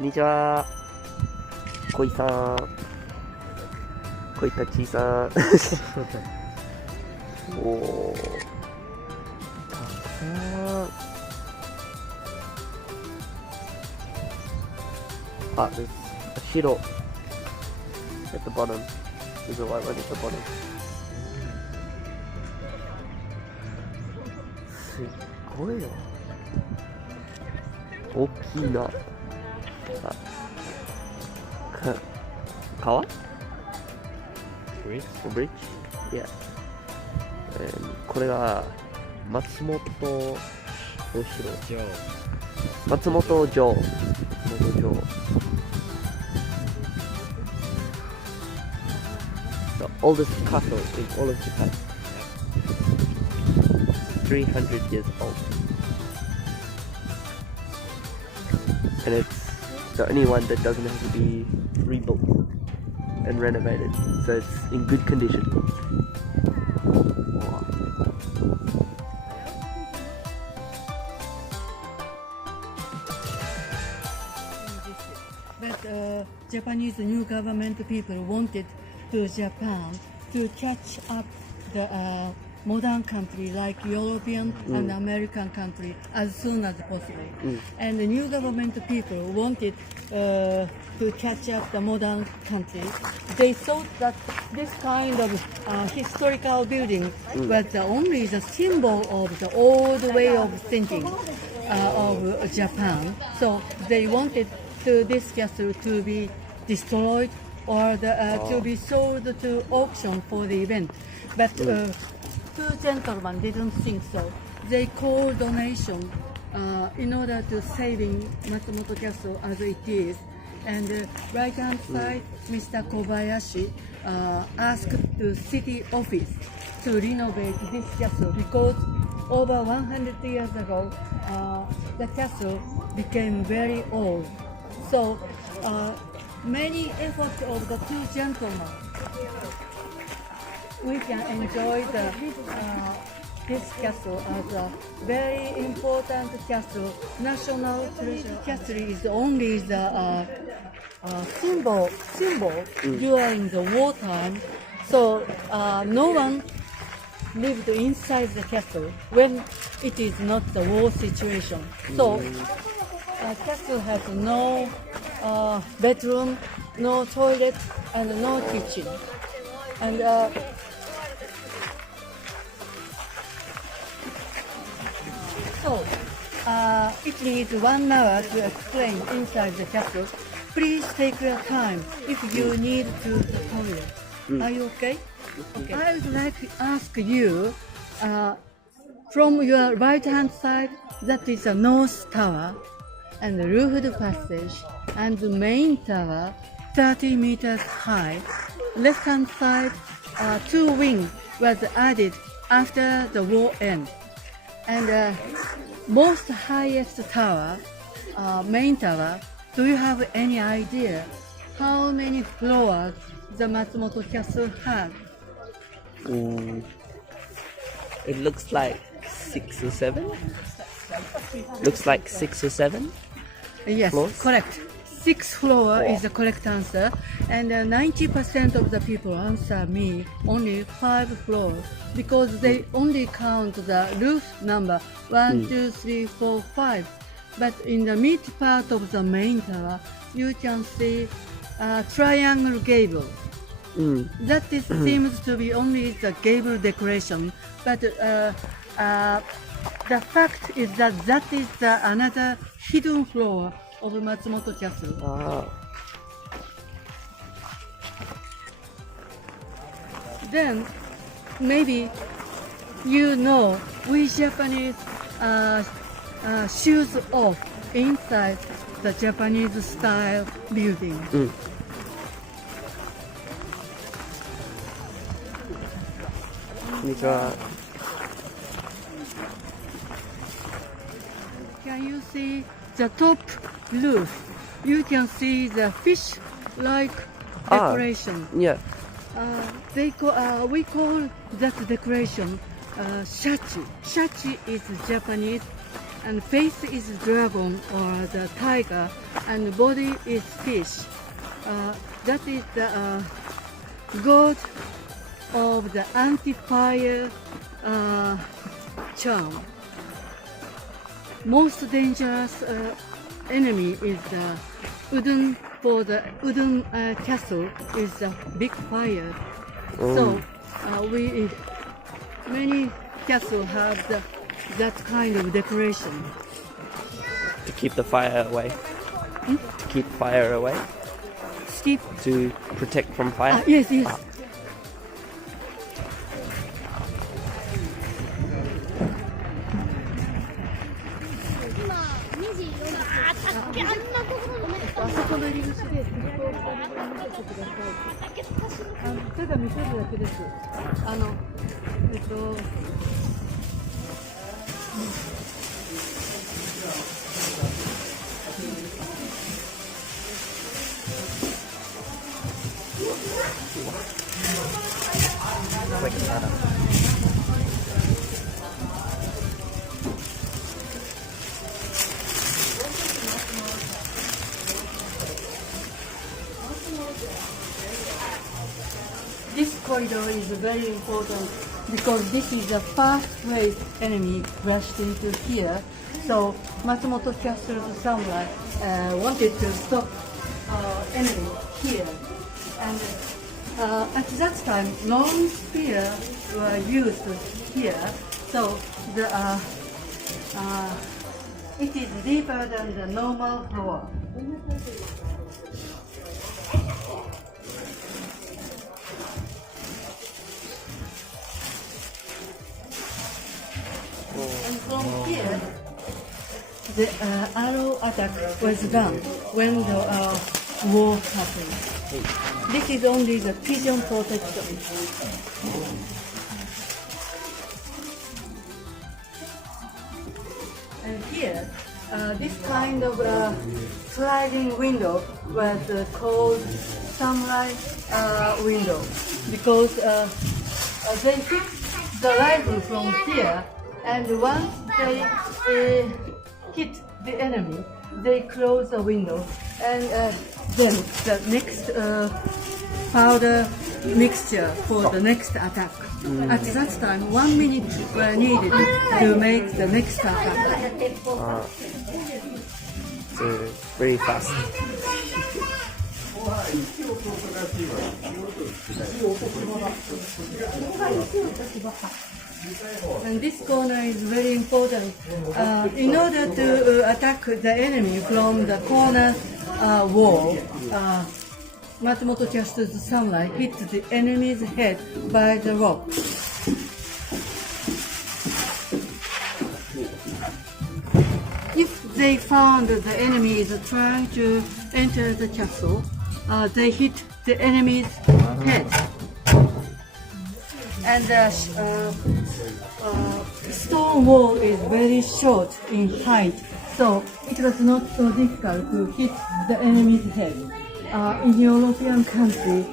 こんにちは。恋さん。恋たちさん。おー。たくさん。あ、there's a shiro at the bottom. There's a white one at the bottom. すっごいよ。大きいな。あ、川 Bridge? Yeah. これが松本お城。松本城。The oldest castle in all of Japan. 300 years old. And it's the only one that doesn't have to be rebuilt and renovated, so it's in good condition. Wow. But Japanese new government people wanted to Japan to catch up the modern country like European and American country as soon as possible. And the new government people wanted to catch up the modern country. They thought that this kind of historical building was only the symbol of the old way of thinking of Japan. So they wanted this castle to be destroyed or to be sold to auction for the event. But two gentlemen didn't think so. They called donation in order to saving Matsumoto Castle as it is. And right hand side, Mr. Kobayashi asked the city office to renovate this castle because over 100 years ago, the castle became very old. So many efforts of the two gentlemen, we can enjoy this castle as a very important castle. National castle is only the symbol during the wartime. So no one lived inside the castle when it is not the war situation. So castle has no bedroom, no toilet, and no kitchen. And so it needs 1 hour to explain inside the castle. Please take your time if you need to the toilet. Are you okay? Okay. I would like to ask you, from your right hand side, that is a north tower, and the roofed passage, and the main tower, 30 meters high. Left hand side, 2 wings was added after the war end. And most highest tower, main tower, do you have any idea how many floors the Matsumoto Castle had? It looks like 6 or 7. Looks like 6 or 7. Yes, floors? Correct. 6 floor is the correct answer, and 90% of the people answer me only 5 floors because they only count the roof number 1, 2, 3, 4, 5. But in the mid part of the main tower, you can see a triangle gable. That seems to be only the gable decoration, but the fact is that is another hidden floor of Matsumoto Castle. Then maybe you know we Japanese shoes off inside the Japanese style building. Can you see the top roof? You can see the fish-like decoration. Yeah. We call that decoration shachi. Shachi is Japanese and face is dragon or the tiger, and body is fish. That is the god of the anti-fire charm. Most dangerous enemy is the wooden. For the wooden castle is a big fire. So many castles have that kind of decoration. To keep the fire away. To keep fire away. Keep To protect from fire. yes. This corridor is very important because this is the first way enemy rushed into here. So Matsumoto Castle's samurai wanted to stop enemy here. And at that time, long spears were used here. So it is deeper than the normal floor. And from here, the arrow attack was done when the war happened. This is only the pigeon protection. And here, this kind of sliding window was called samurai window because they fixed the rifle from here. And once they hit the enemy, they close the window, and then the next powder mixture for the next attack. At that time, 1 minute were needed to make the next attack. So very fast. And this corner is very important. In order to attack the enemy from the corner wall, Matsumoto Castle's samurai hit the enemy's head by the rope. If they found that the enemy is trying to enter the castle, they hit the enemy's head. And the stone wall is very short in height, so it was not so difficult to hit the enemy's head. In European country,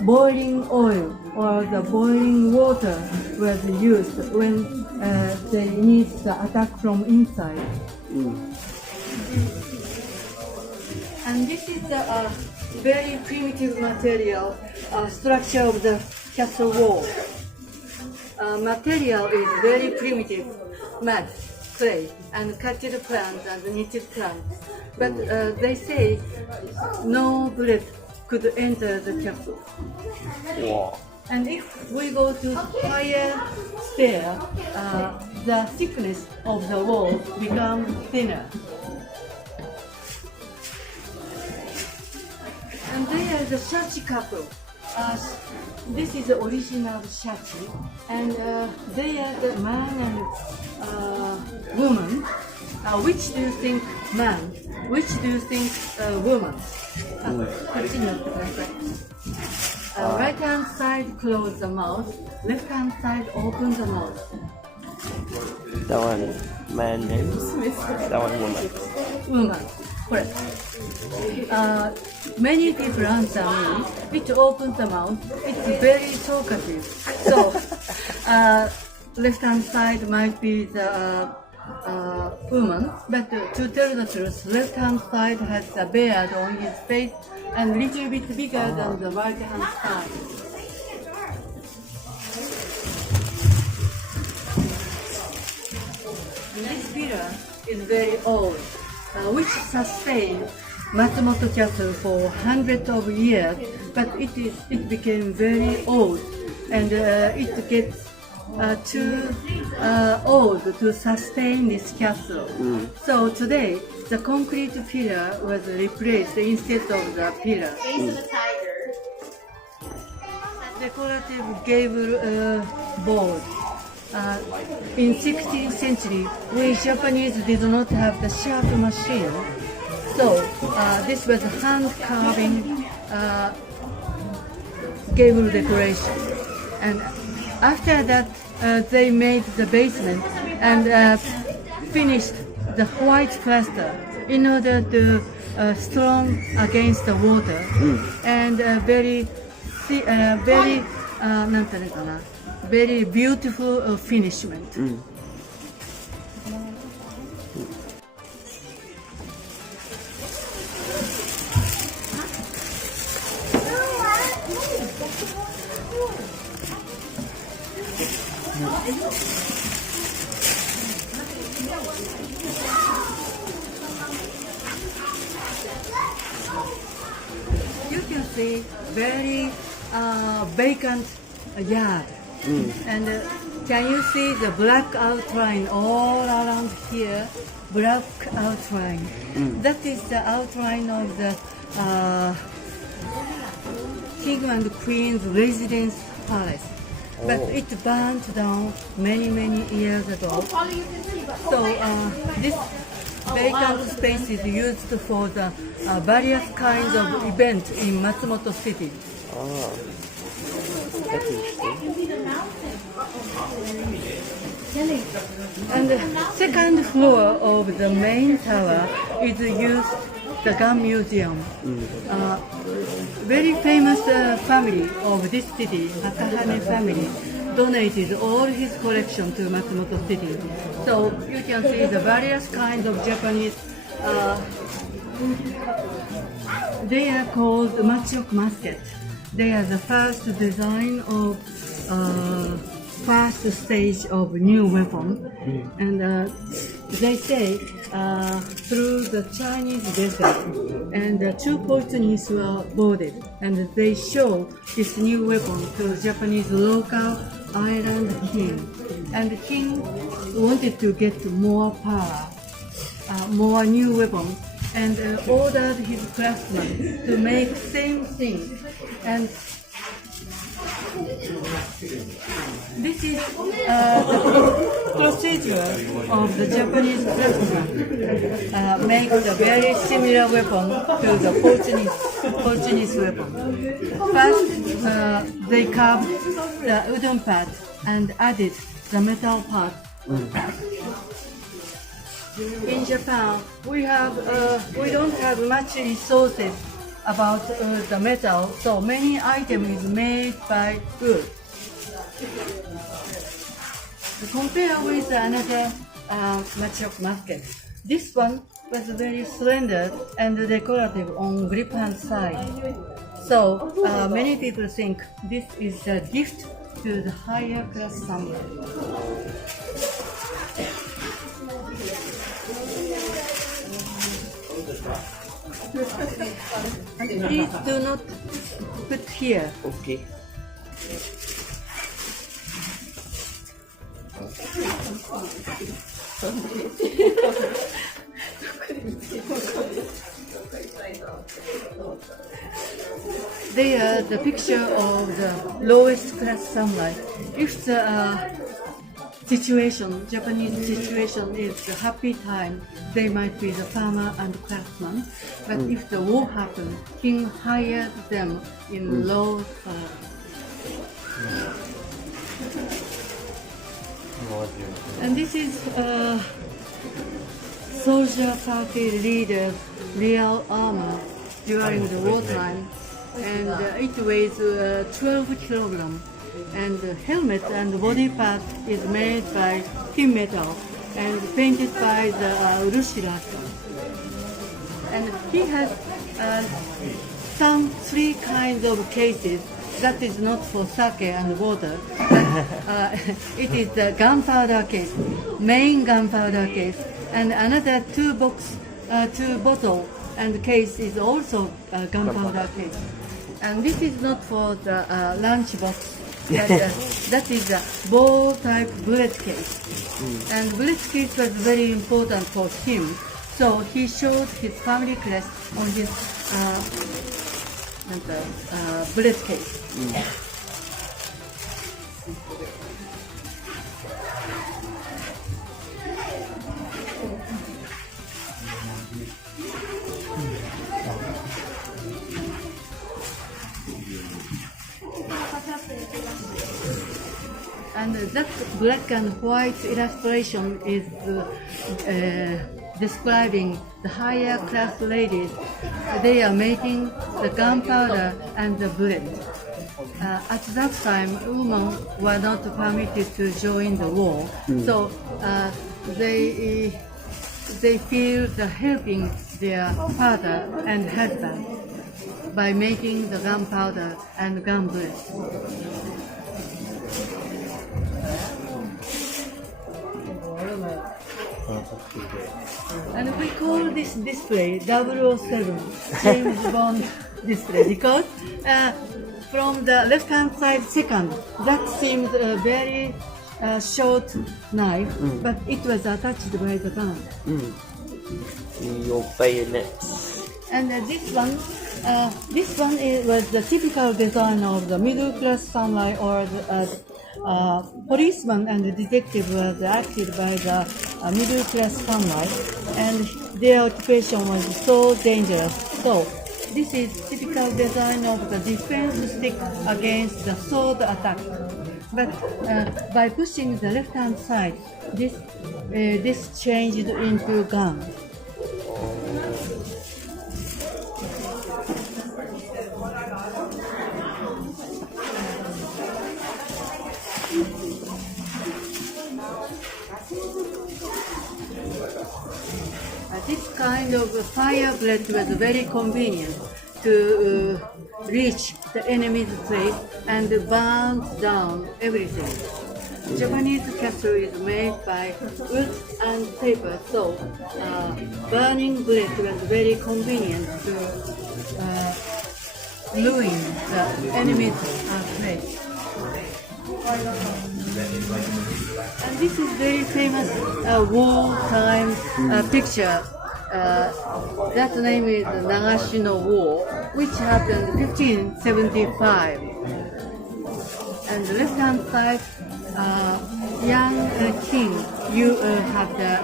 boiling oil or the boiling water was used when they need the attack from inside. And this is the very primitive material structure of the castle wall. Material is very primitive, mud, clay, and cutted plants and knitted plants. But they say no bullet could enter the castle. Wow. And if we go to higher stair, the thickness of the wall becomes thinner. And there is a shachi couple. This is the original shachi, and they are the man and woman. Which do you think man? Which do you think woman? Right hand side close the mouth, left hand side open the mouth. That one man and that one woman. Woman, correct. Many people answer me, which opens the mouth, it's very talkative. So, left hand side might be the woman, but to tell the truth, left hand side has a beard on his face and a little bit bigger than the right hand side. And this pillar is very old, which sustained Matsumoto Castle for hundreds of years, but it became very old, and it gets too old to sustain this castle. So today, the concrete pillar was replaced instead of the pillar. Decorative gable board. In 16th century, we Japanese did not have the sharp machine, so this was hand carving gable decoration. And after that, they made the basement and finished the white plaster in order to strong against the water and very beautiful finishment. You can see very vacant yard. And can you see the black outline all around here? Black outline. That is the outline of the King and Queen's residence palace. But it burned down many years ago. So this vacant space is used for the various kinds of events in Matsumoto City. That's interesting. And the second floor of the main tower is used the gun museum. Very famous family of this city, Akahane family, donated all his collection to Matsumoto City. So you can see the various kinds of Japanese. They are called Matsumoto musket. They are the first design of first stage of new weapon, and they say through the Chinese desert, and the two portions were boarded, and they show this new weapon to Japanese local island king, and the king wanted to get more power, more new weapons, and ordered his craftsmen to make same thing. And this is the procedure of the Japanese craftsmen. Make a very similar weapon to the Portuguese weapon. First, they carved the wooden part and added the metal part. In Japan, we don't have much resources about the metal, so many items is made by wood. Compare with another Matsumoto musket. This one was very slender and decorative on grip hand side. So many people think this is a gift to the higher class samurai. Please do not put here. Okay. They are the picture of the lowest class samurai. If the Japanese situation is a happy time, they might be the farmer and craftsman. But if the war happened, king hired them in low salary. And this is soldier party leader's real armor during the wartime, and it weighs 12 kilograms. And the helmet and body part is made by thin metal, and painted by the Urushiraka. And he has some three kinds of cases. That is not for sake and water. It is the gunpowder case, main gunpowder case, and another two bottle and case is also gunpowder case. And this is not for the lunch box. But, that is a ball type bullet case. And bullet case was very important for him. So he showed his family crest on his bullet case. And that black and white illustration is describing the higher class ladies. They are making the gunpowder and the bullet. At that time, women were not permitted to join the war, so they feel the helping their father and husband by making the gunpowder and gun bullets. And we call this display 007 James Bond display because from the left-hand side second, that seems a very short knife, but it was attached by the gun. Your bayonets. And this one was the typical design of the middle-class samurai or the policeman and the detective was acted by the middle-class samurai, and their occupation was so dangerous. So this is typical design of the defense stick against the sword attack. But by pushing the left-hand side, this changed into gun. This kind of fire blade was very convenient to reach the enemy's place and burn down everything. Japanese castle is made by wood and paper, so burning blade was very convenient to ruin the enemy's place. And this is very famous wartime picture. That name is Nagashino War, which happened 1575. And the left-hand side, young king, you have the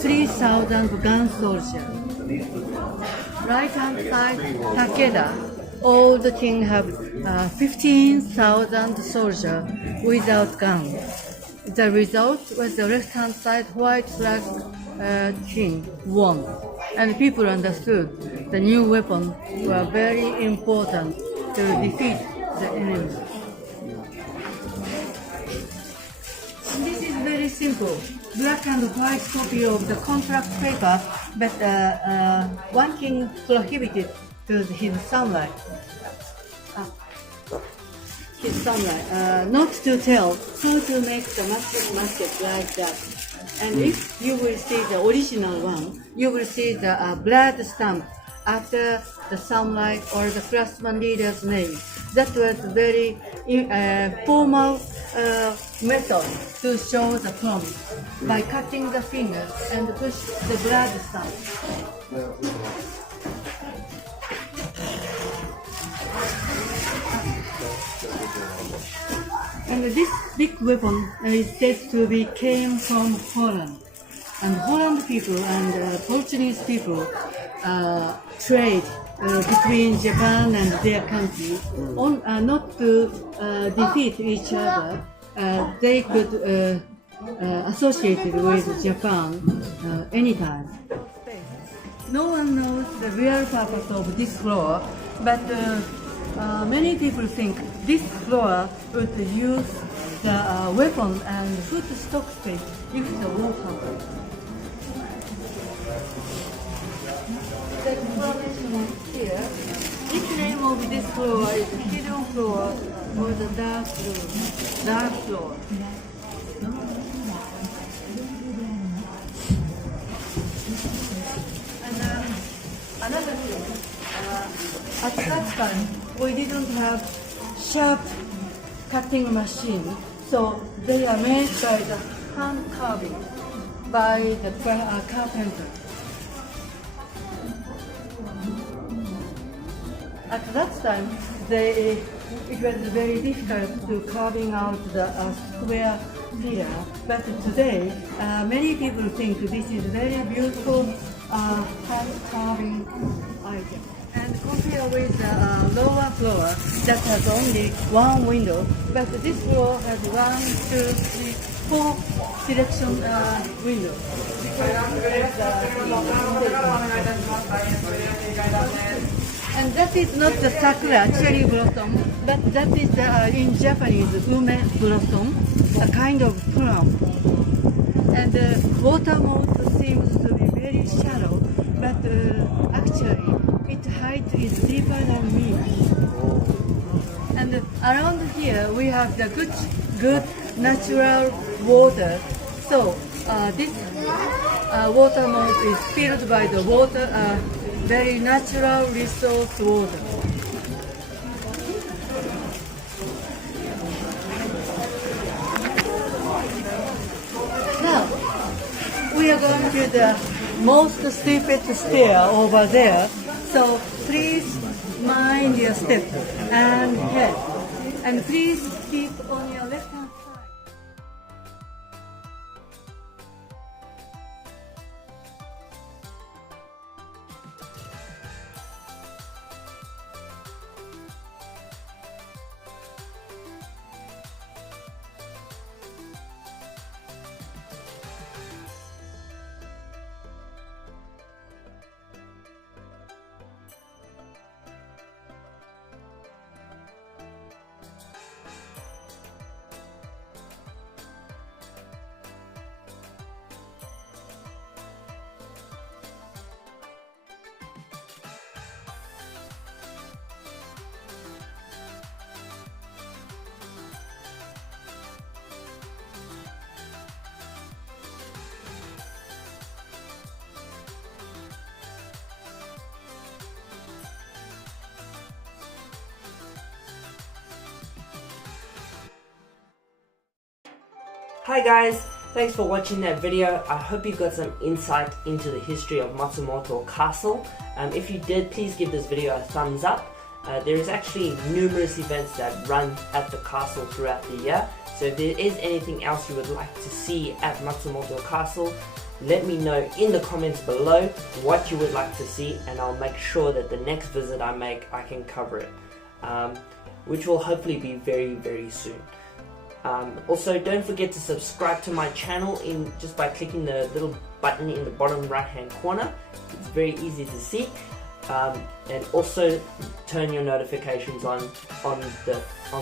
3,000 gun soldiers. Right-hand side, Takeda, old king have 15,000 soldiers without guns. The result was the left-hand side white flag king won, and people understood the new weapons were very important to defeat the enemy. This is very simple, black and white copy of the contract paper, but one king prohibited to his samurai. Not to tell how to make the musket like that. And if you will see the original one, you will see the blood stamp after the samurai or the craftsman leader's name. That was very formal method to show the promise by cutting the fingers and push the blood stamp. And this big weapon is said to be came from Holland. And Holland people and Portuguese people trade between Japan and their country, not to defeat each other. They could associate with Japan anytime. No one knows the real purpose of this floor, but many people think this floor would use the weapon and food stock space if the war happens. The explanation is here. Nickname of this floor is hidden floor or the dark room, dark floor. And another thing, at that time we didn't have sharp cutting machine, so they are made by the hand carving by the carpenter. At that time, it was very difficult to carving out the square pillar, but today many people think this is very beautiful hand carving item. And compare with the lower floor that has only one window, but this floor has 1, 2, 3, 4 selection windows. And that is not the sakura, cherry blossom, but that is in Japanese ume blossom, a kind of plum. And the water moat seems to be very shallow, but actually its height is deeper than me. And around here we have the good natural water. So this water moat is filled by the water, very natural resource water. Now we are going to the most steepest stair over there. So please mind your step and head. And please keep on your left hand side. Hi guys, thanks for watching that video. I hope you got some insight into the history of Matsumoto Castle. If you did, please give this video a thumbs up. There is actually numerous events that run at the castle throughout the year. So if there is anything else you would like to see at Matsumoto Castle, let me know in the comments below what you would like to see, and I'll make sure that the next visit I make, I can cover it, which will hopefully be very, very soon. Also, don't forget to subscribe to my channel just by clicking the little button in the bottom right hand corner. It's very easy to see. And also turn your notifications on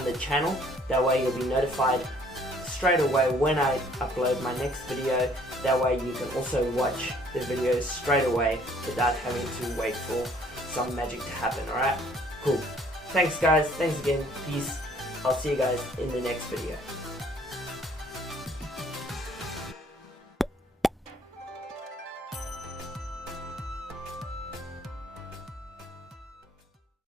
the channel. That way you'll be notified straight away when I upload my next video. That way you can also watch the videos straight away without having to wait for some magic to happen. Alright? Cool. Thanks guys. Thanks again. Peace. I'll see you guys in the next video.